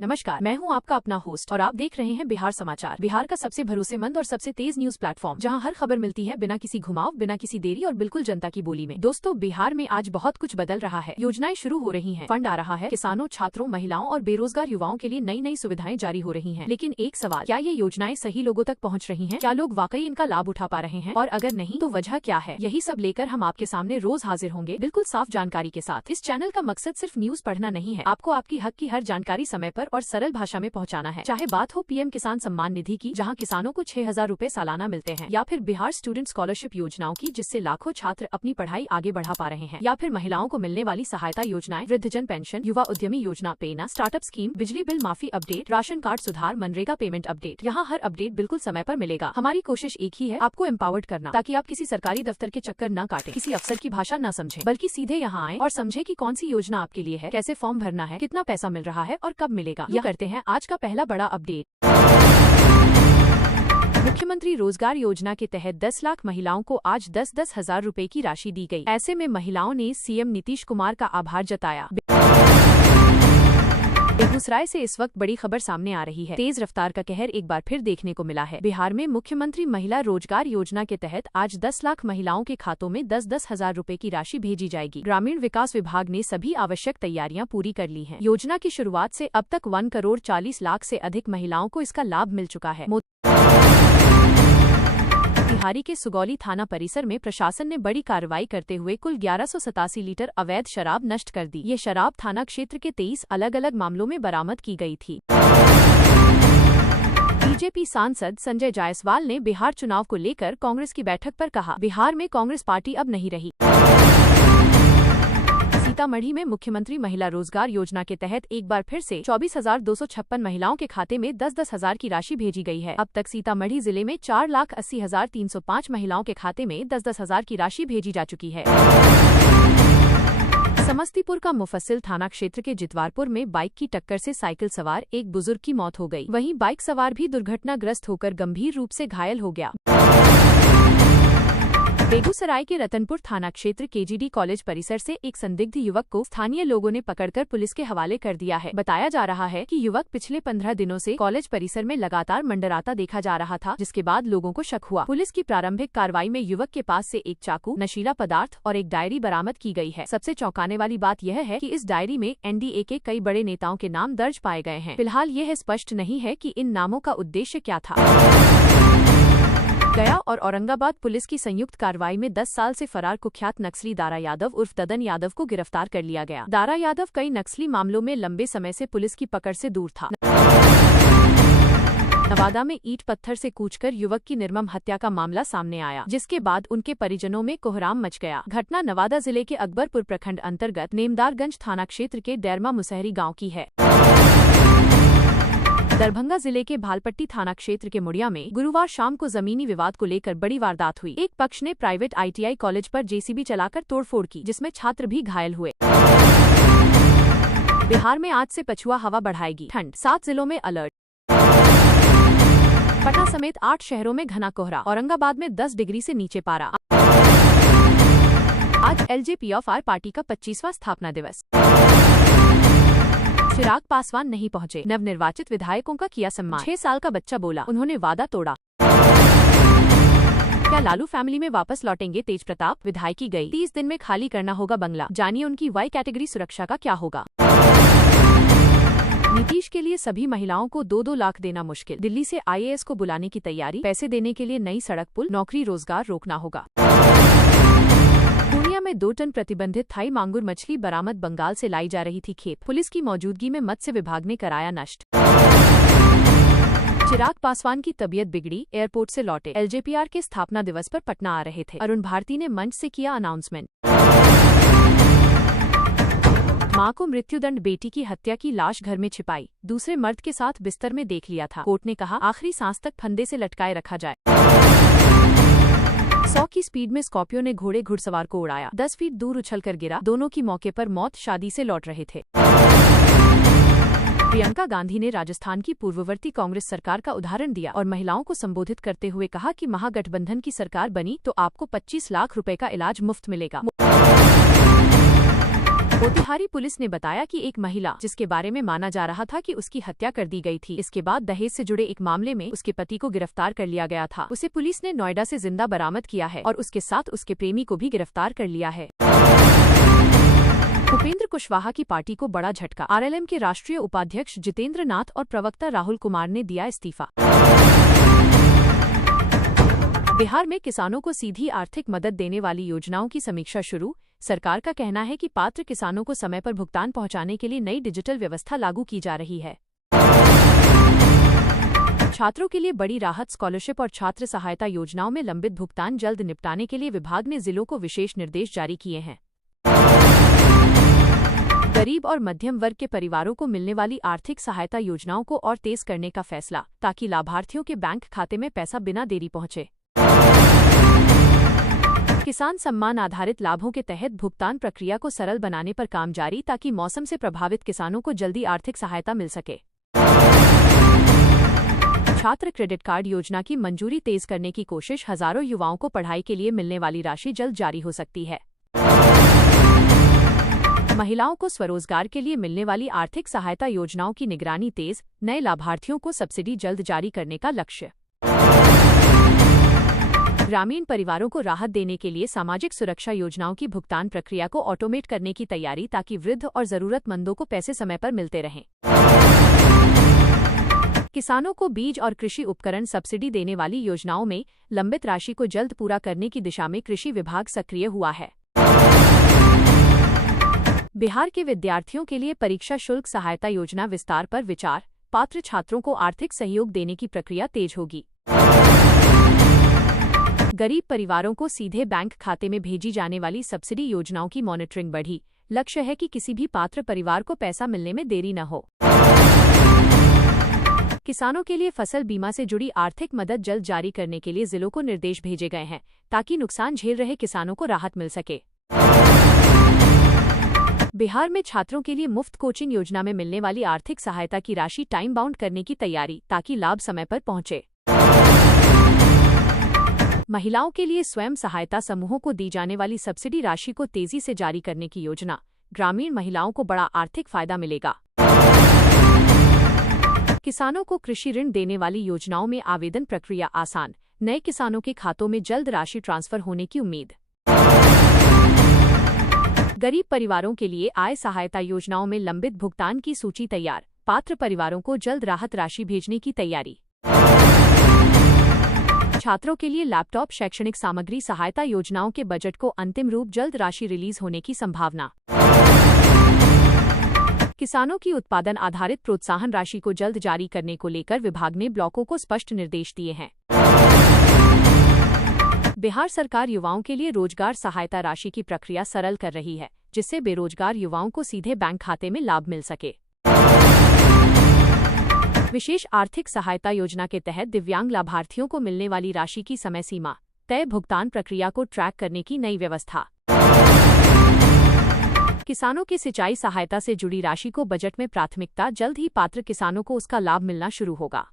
नमस्कार, मैं हूं आपका अपना होस्ट और आप देख रहे हैं बिहार समाचार, बिहार का सबसे भरोसेमंद और सबसे तेज न्यूज प्लेटफॉर्म, जहां हर खबर मिलती है बिना किसी घुमाव, बिना किसी देरी और बिल्कुल जनता की बोली में। दोस्तों, बिहार में आज बहुत कुछ बदल रहा है। योजनाएं शुरू हो रही हैं, फंड आ रहा है, किसानों, छात्रों, महिलाओं और बेरोजगार युवाओं के लिए नई नई सुविधाएं जारी हो रही है। लेकिन एक सवाल, क्या ये योजनाएं सही लोगों तक पहुँच रही है? क्या लोग वाकई इनका लाभ उठा पा रहे हैं? और अगर नहीं तो वजह क्या है? यही सब लेकर हम आपके सामने रोज हाजिर होंगे, बिल्कुल साफ जानकारी के साथ। इस चैनल का मकसद सिर्फ न्यूज पढ़ना नहीं है, आपको आपकी हक की हर जानकारी समय पर और सरल भाषा में पहुंचाना है। चाहे बात हो पीएम किसान सम्मान निधि की, जहां किसानों को 6,000 रूपए सालाना मिलते हैं, या फिर बिहार स्टूडेंट स्कॉलरशिप योजनाओं की, जिससे लाखों छात्र अपनी पढ़ाई आगे बढ़ा पा रहे हैं, या फिर महिलाओं को मिलने वाली सहायता योजनाएं, वृद्धजन पेंशन, युवा उद्यमी योजना, पेना, स्टार्टअप स्कीम, बिजली बिल माफी अपडेट, राशन कार्ड सुधार, मनरेगा पेमेंट अपडेट। यहाँ हर अपडेट बिल्कुल समय पर मिलेगा। हमारी कोशिश एक ही है, आपको एम्पावर्ड करना, ताकि आप किसी सरकारी दफ्तर के चक्कर न काटे, किसी अफसर की भाषा न समझे, बल्कि सीधे यहाँ आए और समझे कि कौन सी योजना आपके लिए है, कैसे फॉर्म भरना है, कितना पैसा मिल रहा है और कब मिलेगा। यह करते हैं आज का पहला बड़ा अपडेट। मुख्यमंत्री रोजगार योजना के तहत 10 लाख महिलाओं को आज 10-10 हजार रूपए की राशि दी गई। ऐसे में महिलाओं ने सीएम नीतीश कुमार का आभार जताया। बेगूसराय से इस वक्त बड़ी खबर सामने आ रही है। तेज रफ्तार का कहर एक बार फिर देखने को मिला है। बिहार में मुख्यमंत्री महिला रोजगार योजना के तहत आज 10 लाख महिलाओं के खातों में 10-10 हजार रूपए की राशि भेजी जाएगी। ग्रामीण विकास विभाग ने सभी आवश्यक तैयारियां पूरी कर ली हैं। योजना की शुरुआत से अब तक 1 करोड़ 40 लाख से अधिक महिलाओं को इसका लाभ मिल चुका है। बिहारी के सुगौली थाना परिसर में प्रशासन ने बड़ी कार्रवाई करते हुए कुल 1187 लीटर अवैध शराब नष्ट कर दी। ये शराब थाना क्षेत्र के 23 अलग अलग मामलों में बरामद की गई थी। बीजेपी सांसद संजय जायसवाल ने बिहार चुनाव को लेकर कांग्रेस की बैठक पर कहा, बिहार में कांग्रेस पार्टी अब नहीं रही। सीतामढ़ी में मुख्यमंत्री महिला रोजगार योजना के तहत एक बार फिर से 24,256 महिलाओं के खाते में 10-10 हजार की राशि भेजी गई है। अब तक सीतामढ़ी जिले में 4,80,305 महिलाओं के खाते में 10-10 हजार की राशि भेजी जा चुकी है। समस्तीपुर का मुफस्सिल थाना क्षेत्र के जितवारपुर में बाइक की टक्कर से साइकिल सवार एक बुजुर्ग की मौत हो गई। वहीं बाइक सवार भी दुर्घटनाग्रस्त होकर गंभीर रूप से घायल हो गया। बेगूसराय के रतनपुर थाना क्षेत्र केजीडी कॉलेज परिसर से एक संदिग्ध युवक को स्थानीय लोगों ने पकड़कर पुलिस के हवाले कर दिया है। बताया जा रहा है कि युवक पिछले 15 दिनों से कॉलेज परिसर में लगातार मंडराता देखा जा रहा था, जिसके बाद लोगों को शक हुआ। पुलिस की प्रारंभिक कार्रवाई में युवक के पास से एक चाकू, नशीला पदार्थ और एक डायरी बरामद की गई है। सबसे चौंकाने वाली बात यह है कि इस डायरी में एनडीए के कई बड़े नेताओं के नाम दर्ज पाए गए हैं। फिलहाल यह स्पष्ट नहीं है कि इन नामों का उद्देश्य क्या था। गया और औरंगाबाद पुलिस की संयुक्त कार्रवाई में 10 साल से फरार कुख्यात नक्सली दारा यादव उर्फ ददन यादव को गिरफ्तार कर लिया गया। दारा यादव कई नक्सली मामलों में लंबे समय से पुलिस की पकड़ से दूर था। नवादा में ईंट पत्थर से कूचकर युवक की निर्मम हत्या का मामला सामने आया, जिसके बाद उनके परिजनों में कोहराम मच गया। घटना नवादा जिले के अकबरपुर प्रखंड अंतर्गत नेमदारगंज थाना क्षेत्र के डैरमा मुसहरी गाँव की है। दरभंगा जिले के भालपट्टी थाना क्षेत्र के मुड़िया में गुरुवार शाम को जमीनी विवाद को लेकर बड़ी वारदात हुई। एक पक्ष ने प्राइवेट आईटीआई कॉलेज पर जेसीबी चलाकर तोड़फोड़ की, जिसमें छात्र भी घायल हुए। बिहार में आज से पछुआ हवा बढ़ाएगी ठंड, 7 जिलों में अलर्ट। पटना समेत 8 शहरों में घना कोहरा, औरंगाबाद में 10 डिग्री से नीचे पारा। आज एलजेपीएफ पार्टी का 25वां स्थापना दिवस। चिराग पासवान नहीं पहुंचे, नवनिर्वाचित विधायकों का किया सम्मान। 6 साल का बच्चा बोला, उन्होंने वादा तोड़ा। क्या लालू फैमिली में वापस लौटेंगे तेज प्रताप? विधायकी गई, 30 दिन में खाली करना होगा बंगला। जानिए उनकी वाई कैटेगरी सुरक्षा का क्या होगा। नीतीश के लिए सभी महिलाओं को 2-2 लाख देना मुश्किल, दिल्ली से आईएएस को बुलाने की तैयारी। पैसे देने के लिए नई सड़क पुल, नौकरी रोजगार रोकना होगा। पूर्णिया में 2 टन प्रतिबंधित थाई मांगुर मछली बरामद, बंगाल से लाई जा रही थी खेप। पुलिस की मौजूदगी में मत्स्य विभाग ने कराया नष्ट। चिराग पासवान की तबीयत बिगड़ी, एयरपोर्ट से लौटे। एलजेपीआर के स्थापना दिवस पर पटना आ रहे थे। अरुण भारती ने मंच से किया अनाउंसमेंट। मां को मृत्युदंड, बेटी की हत्या की लाश घर में छिपाई, दूसरे मर्द के साथ बिस्तर में देख लिया था। कोर्ट ने कहा आखिरी सांस तक फंदे से लटकाए रखा जाए। 100 की स्पीड में स्कॉर्पियो ने घुड़सवार को उड़ाया, 10 फीट दूर उछलकर गिरा। दोनों की मौके पर मौत, शादी से लौट रहे थे। प्रियंका गांधी ने राजस्थान की पूर्ववर्ती कांग्रेस सरकार का उदाहरण दिया और महिलाओं को संबोधित करते हुए कहा कि महागठबंधन की सरकार बनी तो आपको 25 लाख रुपए का इलाज मुफ्त मिलेगा। मोतिहारी पुलिस ने बताया कि एक महिला, जिसके बारे में माना जा रहा था कि उसकी हत्या कर दी गई थी, इसके बाद दहेज से जुड़े एक मामले में उसके पति को गिरफ्तार कर लिया गया था। उसे पुलिस ने नोएडा से जिंदा बरामद किया है और उसके साथ उसके प्रेमी को भी गिरफ्तार कर लिया है। उपेंद्र कुशवाहा की पार्टी को बड़ा झटका। आरएलएम के राष्ट्रीय उपाध्यक्ष जितेंद्र नाथ और प्रवक्ता राहुल कुमार ने दिया इस्तीफा। बिहार में किसानों को सीधी आर्थिक मदद देने वाली योजनाओं की समीक्षा शुरू। सरकार का कहना है कि पात्र किसानों को समय पर भुगतान पहुंचाने के लिए नई डिजिटल व्यवस्था लागू की जा रही है। छात्रों के लिए बड़ी राहत। स्कॉलरशिप और छात्र सहायता योजनाओं में लंबित भुगतान जल्द निपटाने के लिए विभाग ने जिलों को विशेष निर्देश जारी किए हैं। गरीब और मध्यम वर्ग के परिवारों को मिलने वाली आर्थिक सहायता योजनाओं को और तेज करने का फैसला, ताकि लाभार्थियों के बैंक खाते में पैसा बिना देरी पहुंचे। किसान सम्मान आधारित लाभों के तहत भुगतान प्रक्रिया को सरल बनाने पर काम जारी, ताकि मौसम से प्रभावित किसानों को जल्दी आर्थिक सहायता मिल सके। छात्र क्रेडिट कार्ड योजना की मंजूरी तेज करने की कोशिश। हजारों युवाओं को पढ़ाई के लिए मिलने वाली राशि जल्द जारी हो सकती है। महिलाओं को स्वरोजगार के लिए मिलने वाली आर्थिक सहायता योजनाओं की निगरानी तेज। नए लाभार्थियों को सब्सिडी जल्द जारी करने का लक्ष्य। ग्रामीण परिवारों को राहत देने के लिए सामाजिक सुरक्षा योजनाओं की भुगतान प्रक्रिया को ऑटोमेट करने की तैयारी, ताकि वृद्ध और जरूरतमंदों को पैसे समय पर मिलते रहें। किसानों को बीज और कृषि उपकरण सब्सिडी देने वाली योजनाओं में लंबित राशि को जल्द पूरा करने की दिशा में कृषि विभाग सक्रिय हुआ है। बिहार के विद्यार्थियों के लिए परीक्षा शुल्क सहायता योजना विस्तार पर विचार। पात्र छात्रों को आर्थिक सहयोग देने की प्रक्रिया तेज होगी। गरीब परिवारों को सीधे बैंक खाते में भेजी जाने वाली सब्सिडी योजनाओं की मॉनिटरिंग बढ़ी। लक्ष्य है कि किसी भी पात्र परिवार को पैसा मिलने में देरी न हो। किसानों के लिए फसल बीमा से जुड़ी आर्थिक मदद जल्द जारी करने के लिए जिलों को निर्देश भेजे गए हैं, ताकि नुकसान झेल रहे किसानों को राहत मिल सके। बिहार में छात्रों के लिए मुफ्त कोचिंग योजना में मिलने वाली आर्थिक सहायता की राशि टाइम बाउंड करने की तैयारी, ताकि लाभ समय पर पहुंचे। महिलाओं के लिए स्वयं सहायता समूहों को दी जाने वाली सब्सिडी राशि को तेजी से जारी करने की योजना। ग्रामीण महिलाओं को बड़ा आर्थिक फायदा मिलेगा। किसानों को कृषि ऋण देने वाली योजनाओं में आवेदन प्रक्रिया आसान। नए किसानों के खातों में जल्द राशि ट्रांसफर होने की उम्मीद। गरीब परिवारों के लिए आय सहायता योजनाओं में लंबित भुगतान की सूची तैयार। पात्र परिवारों को जल्द राहत राशि भेजने की तैयारी। छात्रों के लिए लैपटॉप शैक्षणिक सामग्री सहायता योजनाओं के बजट को अंतिम रूप। जल्द राशि रिलीज होने की संभावना। किसानों की उत्पादन आधारित प्रोत्साहन राशि को जल्द जारी करने को लेकर विभाग ने ब्लॉकों को स्पष्ट निर्देश दिए हैं। बिहार सरकार युवाओं के लिए रोजगार सहायता राशि की प्रक्रिया सरल कर रही है, जिससे बेरोजगार युवाओं को सीधे बैंक खाते में लाभ मिल सके। विशेष आर्थिक सहायता योजना के तहत दिव्यांग लाभार्थियों को मिलने वाली राशि की समय सीमा तय। भुगतान प्रक्रिया को ट्रैक करने की नई व्यवस्था। किसानों की सिंचाई सहायता से जुड़ी राशि को बजट में प्राथमिकता। जल्द ही पात्र किसानों को उसका लाभ मिलना शुरू होगा।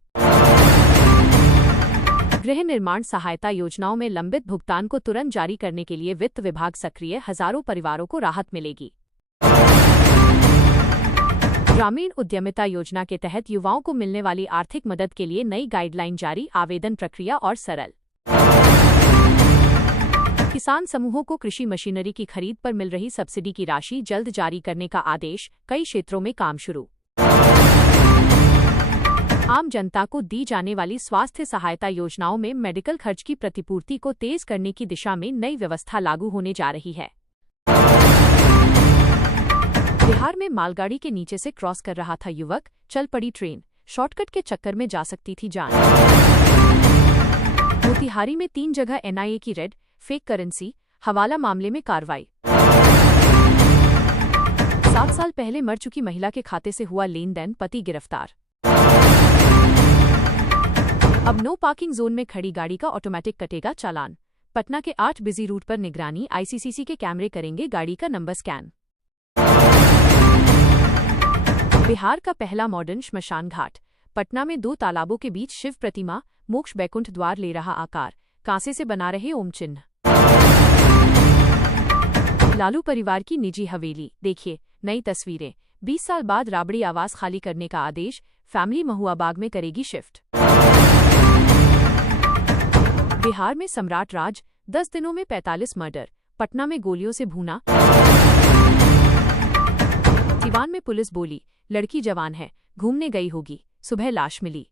गृह निर्माण सहायता योजनाओं में लंबित भुगतान को तुरंत जारी करने के लिए वित्त विभाग सक्रिय। हजारों परिवारों को राहत मिलेगी। ग्रामीण उद्यमिता योजना के तहत युवाओं को मिलने वाली आर्थिक मदद के लिए नई गाइडलाइन जारी। आवेदन प्रक्रिया और सरल। किसान समूहों को कृषि मशीनरी की खरीद पर मिल रही सब्सिडी की राशि जल्द जारी करने का आदेश। कई क्षेत्रों में काम शुरू। आम जनता को दी जाने वाली स्वास्थ्य सहायता योजनाओं में मेडिकल खर्च की प्रतिपूर्ति को तेज करने की दिशा में नई व्यवस्था लागू होने जा रही है। बिहार में मालगाड़ी के नीचे से क्रॉस कर रहा था युवक, चल पड़ी ट्रेन। शॉर्टकट के चक्कर में जा सकती थी जान। मोतिहारी में 3 जगह एनआईए की रेड। फेक करेंसी हवाला मामले में कार्रवाई। 7 साल पहले मर चुकी महिला के खाते से हुआ लेन देन। पति गिरफ्तार। अब नो पार्किंग जोन में खड़ी गाड़ी का ऑटोमेटिक कटेगा चालान। पटना के 8 बिजी रूट पर निगरानी। आईसीसीसी के कैमरे करेंगे गाड़ी का नंबर स्कैन। बिहार का पहला मॉडर्न श्मशान घाट। पटना में 2 तालाबों के बीच शिव प्रतिमा। मोक्ष बैकुंठ द्वार ले रहा आकार। कांसे से बना रहे ओम चिन्ह। लालू परिवार की निजी हवेली, देखिए नई तस्वीरें। 20 साल बाद राबड़ी आवास खाली करने का आदेश, फैमिली महुआबाग में करेगी शिफ्ट। बिहार में सम्राट राज, 10 दिनों में 45 मर्डर, पटना में गोलियों से भूना। सिवान में पुलिस बोली, लड़की जवान है, घूमने गई होगी, सुबह लाश मिली।